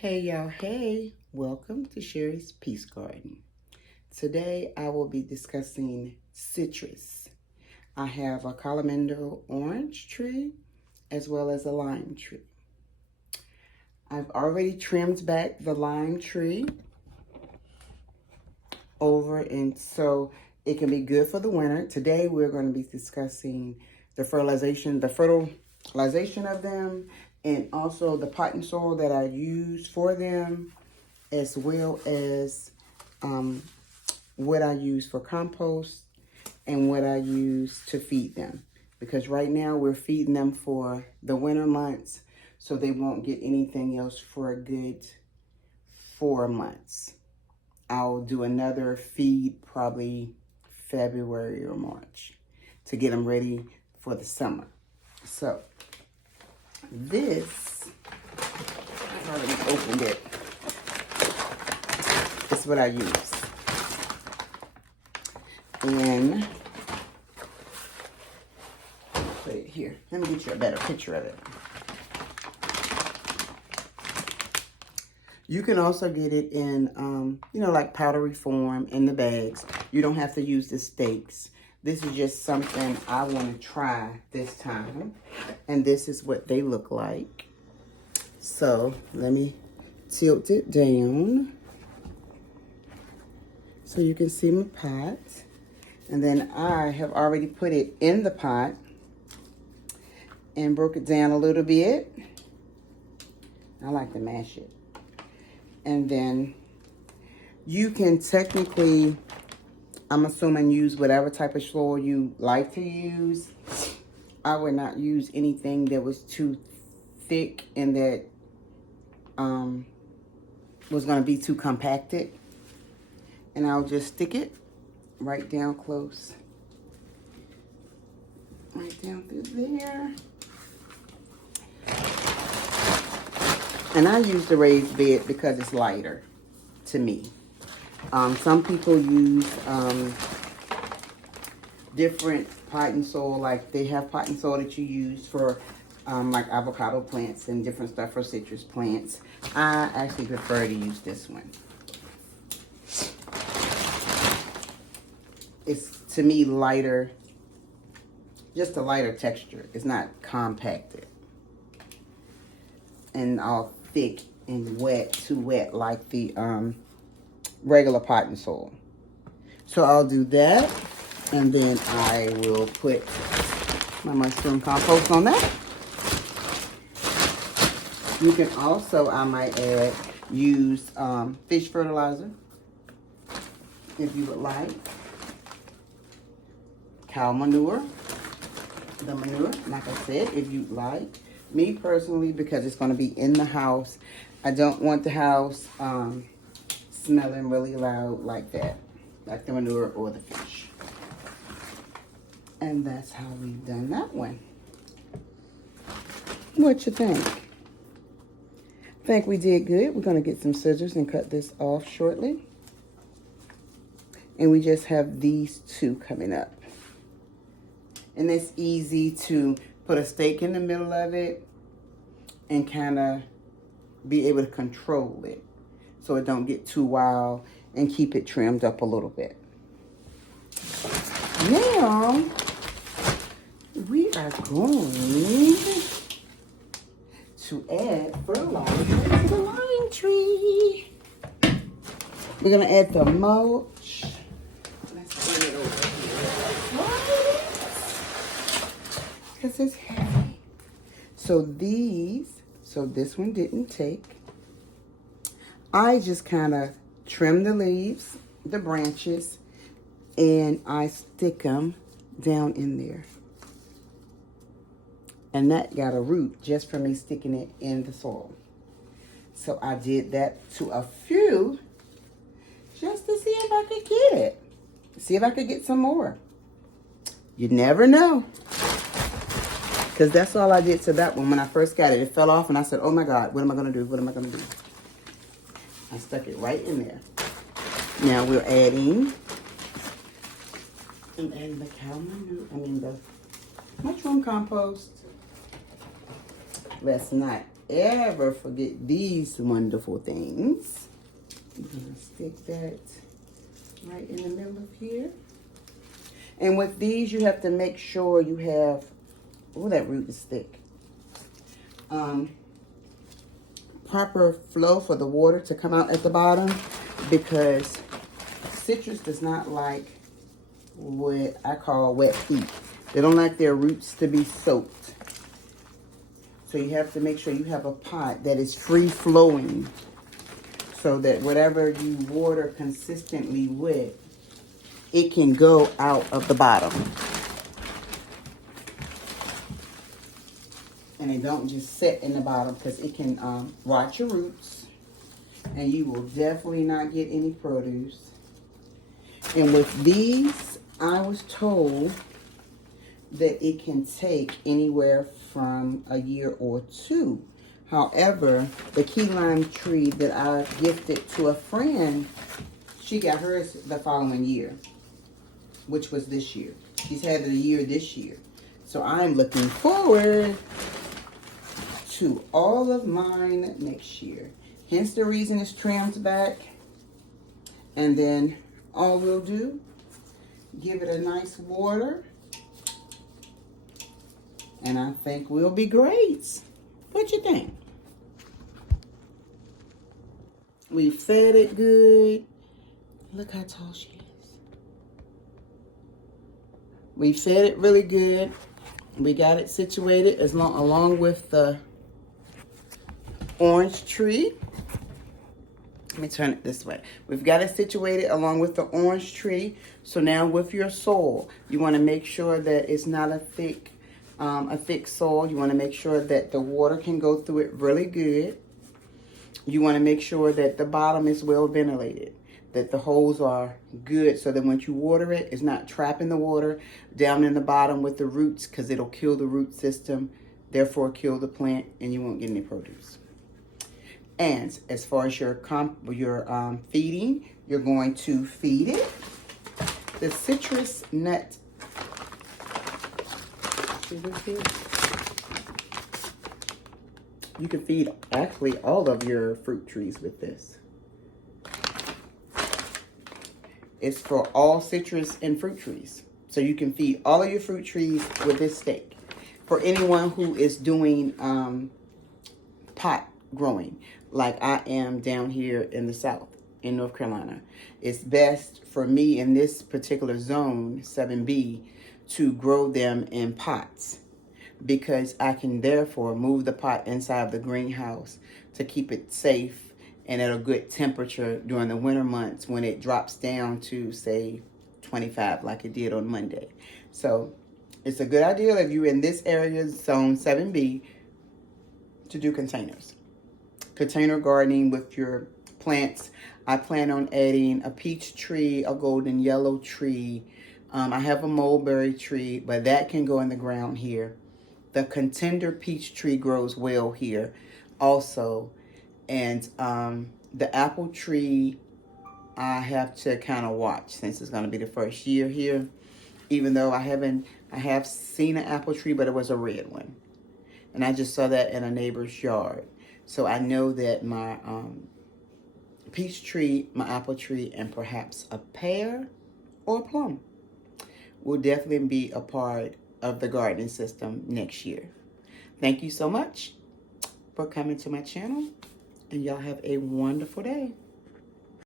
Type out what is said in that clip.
Hey y'all, hey, welcome to Sherry's Peace Garden. Today I will be discussing citrus. I have a Colorado orange tree as well as a lime tree. I've already trimmed back the lime tree over and so it can be good for the winter. Today we're going to be discussing the fertilization of them and also the potting soil that I use for them, as well as what I use for compost and what I use to feed them. Because right now we're feeding them for the winter months, so they won't get anything else for a good 4 months. I'll do another feed probably February or March to get them ready for the summer. So this, I've already opened it. This is what I use. And put it here. Let me get you a better picture of it. You can also get it in, like powdery form in the bags. You don't have to use the stakes. This is just something I want to try this time. And this is what they look like. So let me tilt it down so you can see my pot. And then I have already put it in the pot and broke it down a little bit. I like to mash it. And then you can technically, I'm assuming, use whatever type of soil you like to use. I would not use anything that was too thick and that was going to be too compacted. And I'll just stick it right down close. Right down through there. And I use the raised bed because it's lighter to me. Some people use different potting soil, like they have potting soil that you use for like avocado plants and different stuff for citrus plants. I actually prefer to use this one. It's, to me, lighter, just a lighter texture. It's not compacted and all thick and wet, too wet like the regular potting soil. So I'll do that, and then I will put my mushroom compost on that. You can also, I might add, use fish fertilizer if you would like. Cow manure, the manure, like I said, if you'd like. Me personally, because it's going to be in the house, I don't want the house smelling really loud like that, like the manure or the fish. And that's how we've done that one. What you think? I think we did good. We're going to get some scissors and cut this off shortly. And we just have these two coming up. And it's easy to put a stake in the middle of it and kind of be able to control it so it don't get too wild, and keep it trimmed up a little bit. Now, we are going to add fertilizer to the lime tree. We're going to add the mulch. Let's bring it over here. Because it's heavy. So this one didn't take. I just kind of trim the leaves, the branches, and I stick them down in there. And that got a root just from me sticking it in the soil. So I did that to a few just to see if I could get it. See if I could get some more. You never know. Because that's all I did to that one. When I first got it, it fell off and I said, oh my God, what am I going to do? What am I going to do? I stuck it right in there. Now we're adding, I'm adding the cow manure, the mushroom compost. Let's not ever forget these wonderful things. I'm going to stick that right in the middle of here. And with these, you have to make sure you have, oh, that root is thick. Proper flow for the water to come out at the bottom, because citrus does not like what I call wet feet. They don't like their roots to be soaked. So you have to make sure you have a pot that is free flowing, so that whatever you water consistently with, it can go out of the bottom. And it don't just sit in the bottom, because it can rot your roots, and you will definitely not get any produce. And with these, I was told that it can take anywhere from a year or two. However, the key lime tree that I gifted to a friend, she got hers the following year, which was this year. She's had it a year this year. So I'm looking forward to all of mine next year. Hence the reason it's trimmed back. And then all we'll do, give it a nice water, and I think we'll be great. What you think? We fed it good. Look how tall she is. We fed it really good. We got it situated along with the orange tree. Let me turn it this way. We've got it situated along with the orange tree. So now with your soil, you want to make sure that it's not a thick soil. You want to make sure that the water can go through it really good. You want to make sure that the bottom is well ventilated, that the holes are good, so that once you water it, it's not trapping the water down in the bottom with the roots, because it'll kill the root system, therefore kill the plant, and you won't get any produce. And as far as your feeding, you're going to feed it the citrus nut. See this here? You can feed actually all of your fruit trees with this. It's for all citrus and fruit trees. So you can feed all of your fruit trees with this stake. For anyone who is doing pot growing, like I am down here in the South, in North Carolina, it's best for me in this particular zone, 7B, to grow them in pots, because I can therefore move the pot inside the greenhouse to keep it safe and at a good temperature during the winter months when it drops down to, say, 25 like it did on Monday. So it's a good idea if you're in this area, zone 7B, to do containers. Container gardening with your plants. I plan on adding a peach tree, a golden yellow tree. I have a mulberry tree, but that can go in the ground here. The contender peach tree grows well here also. And the apple tree, I have to kind of watch, since it's going to be the first year here. Even though I have seen an apple tree, but it was a red one. And I just saw that in a neighbor's yard. So I know that my peach tree, my apple tree, and perhaps a pear or a plum will definitely be a part of the gardening system next year. Thank you so much for coming to my channel, and y'all have a wonderful day.